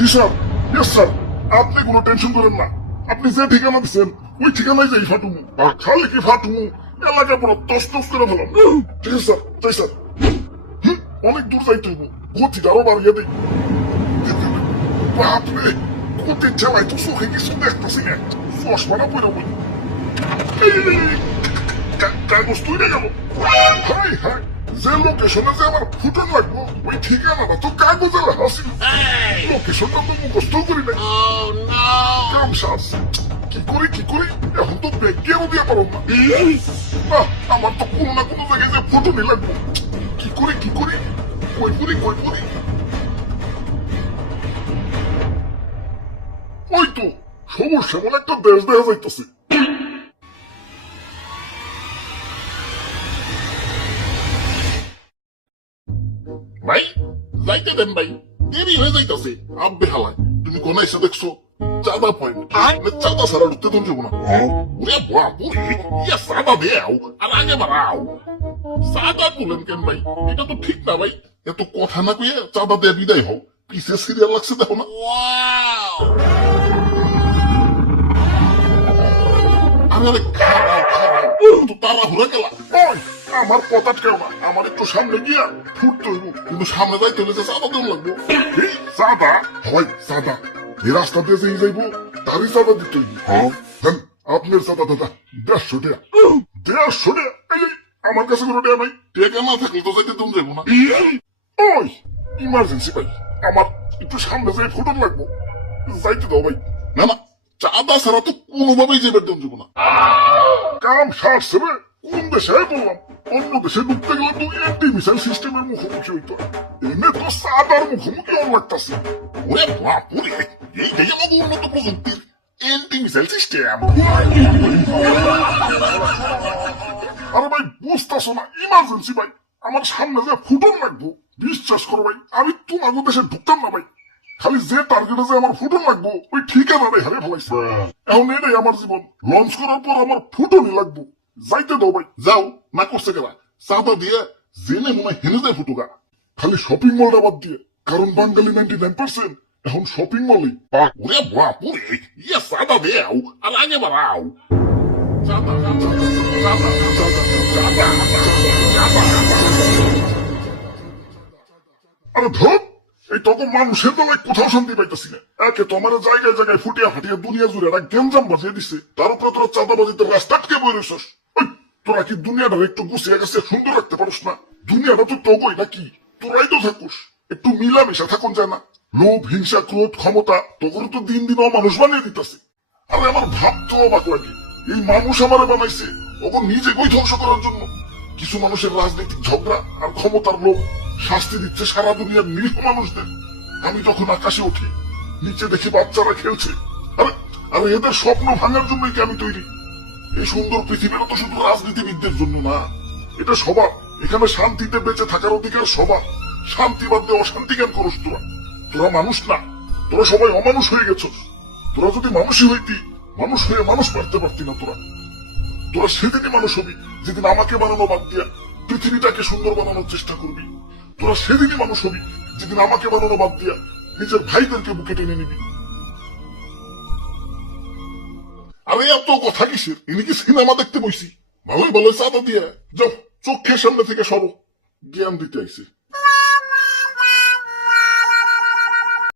জি sir, yes sir, আপনি কোনো tension করেন না। আপনি যে ঠিকানা দিচ্ছেন ওই ঠিকানায় যাই ফাটুমু। খালি কি ফাটুমু, এলাকা পুরো তস তস করে ফেলাম। ঠিক আছে স্যার, তাই স্যার। অনেক দূর যাইতে হইব, গতিটা আরো বাড়িয়ে দিই। বাপরে, গতির ঠেলায় তো চোখে কিছু দেখতেছি না। চশমাটা পরে বই, কাগজ তুই গেল। হাই হাই, যে লোকেশনে যে আমার ফুটন লাগবো ওই ঠিকানাটা তো কাগজে লেখা ছিল। লোকেশনটা তো মুখস্থ করি নাই। কাম সাজ, কি করি এখন তো ব্যাগ গিয়েও দিয়ে পারো না। আমার তো কোনো না কোনো জায়গায় যে ফুটনই লাগবো। কি করি কই পুরি। ওই তো সবুজ শ্যামল একটা দেশ দেখা যাইতেছে। ভাই যাইতে দেন ভাই, দেরি হয়ে যাইতেছে। আব্বে হালায়, তুমি কোন এসে দেখছো চাঁদা পয়েন্ট, চাঁদা ছাড়া ঢুকতে তুমি যাবো না। ওরে বাপুরে, ইয়া চাঁদা দেও আর আগে বাড়াও। চাঁদা তুলেন কেন ভাই, এটা তো ঠিক না ভাই। এত কথা না কইয়ে চাঁদা দিয়ে বিদায় হও। পিছে সিরিয়াল লাগছে দেখো না। আরে খারাপ তো তারা ঘুরে গেলা। আমার পথ কেউ না, আমার একটু সামনে গিয়া ফুটতে হইব। কিন্তু সামনে যাইতে হলে যে চাঁদা দেওয়া লাগবো। চাঁদা হয় চাঁদা, এই রাস্তা দিয়ে যেই যাইবো তারই চাঁদা দিতে হইব। দেন আপনার চাঁদা দাদা 150 টাকা। 150 টাকা? এই আমার কাছে কোনো টাকা নাই। টাকা না থাকলে তো যাইতে তুমি যাবো না। ওই ইমার্জেন্সি ভাই, আমার একটু সামনে যাই ফুটন লাগবো, যাইতে দাও ভাই। না না, চাঁদা ছাড়া তো কোনোভাবেই যাবার দেন যাবো না। কাম সারছে রে, কোন দেশে বললাম। অন্য দেশে ঢুকতে গেলে তো অ্যান্টি মিসাইল সিস্টেমের মুখোমুখি হইতো, এনে তো চাঁদার মুখোমুখি হওয়ার লাগতেছে। ওরে বাপুরে, এইটাই আমাকে উন্নত প্রযুক্তির অ্যান্টি মিসাইল সিস্টেম। আরে ভাই বুঝতেছো না, ইমার্জেন্সি ভাই, আমার সামনে যে ফুটন লাগবো। বিশ্বাস করো ভাই, আমি তোমাকে দেশে ঢুকতাম না ভাই। খালি যে টার্গেটে যে আমার ফুটন লাগবো ওই ঠিকানাটাই হারিয়ে ফেলাইছে। এখন এটাই আমার জীবন। লঞ্চ করার পর আমার ফুটনই লাগবো। যাইতে দাও ভাই, যাও। না করছে কেনা চাঁদা দিয়ে জেনে মনে হেনে যায় ফুটুকা। খালি শপিং মলটা বাদ দিয়ে, কারণ বাঙালি 99% এখন শপিং মলেই। ওরে বাপুরে, ইয়ে চাঁদা দেও আর আগে বাড়াও। চাঁদা চাঁদা চাঁদা চাঁদা চাঁদা। আরে ধর, এই তত মানুষের বেলায় কোথাও শান্তি পাইতেছি না। একে তো আমার জায়গায় জায়গায় ফুটিয়া ফাটিয়া দুনিয়া জুড়ে একটা গেঞ্জাম বাজিয়ে দিছে। তার উপরে তোরা চাঁদাবাজিতে রাস্তা আটকে বই রয়েছস। তোরা কি দুনিয়াটা একটু গুছিয়ে গেছে সুন্দর রাখতে পারস না? দুনিয়াটা তো তোগই নাকি, তোরাই তো থাকুস। একটু মিলামিশা থাকুন যায় না? লোভ, হিংসা, ক্রোধ, ক্ষমতা তোর তো দিন দিন অমানুষ বানিয়ে দিতেছে। আরে আমার ভাবতে অবাক লাগে, এই মানুষ আমারে বানাইছে ওকে নিজে গই ধ্বংস করার জন্য। কিছু মানুষের রাজনৈতিক ঝগড়া আর ক্ষমতার লোভ শাস্তি দিচ্ছে সারা দুনিয়ার নিরীহ মানুষদের। আমি যখন আকাশে উঠি, নিচে দেখি বাচ্চারা খেলছে। আরে আরে এদের স্বপ্ন ভাঙার জন্যই কি আমি তৈরি? এই সুন্দর পৃথিবীটা তো শুধু রাজনীতিবিদদের জন্য না, এটা সবার। এখানে শান্তিতে বেঁচে থাকার অধিকার সবার। শান্তি বাদ দিয়ে অশান্তি কেন করস তোরা? তোরা মানুষ না, তোরা সবাই অমানুষ হয়ে গেছস। তোরা যদি মানুষই হইতি, মানুষ হয়ে মানুষ মারতে পারতি না। তোরা সেদিনই মানুষ হবি যেদিন আমাকে বানানো বাদ দিয়া পৃথিবীটাকে সুন্দর বানানোর চেষ্টা করবি। তোরা সেদিনই মানুষ হবি যেদিন আমাকে বানানো বাদ দিয়া নিজের ভাইদেরকে বুকে টেনে নিবি। আরে এত কথা কিসের? ইনি কি সিনেমা দেখতে বইছি? ভালোই ভালো চাঁদা দিয়ে যাও, চোখের সামনে থেকে সরো। জ্ঞান দিতে আইছে।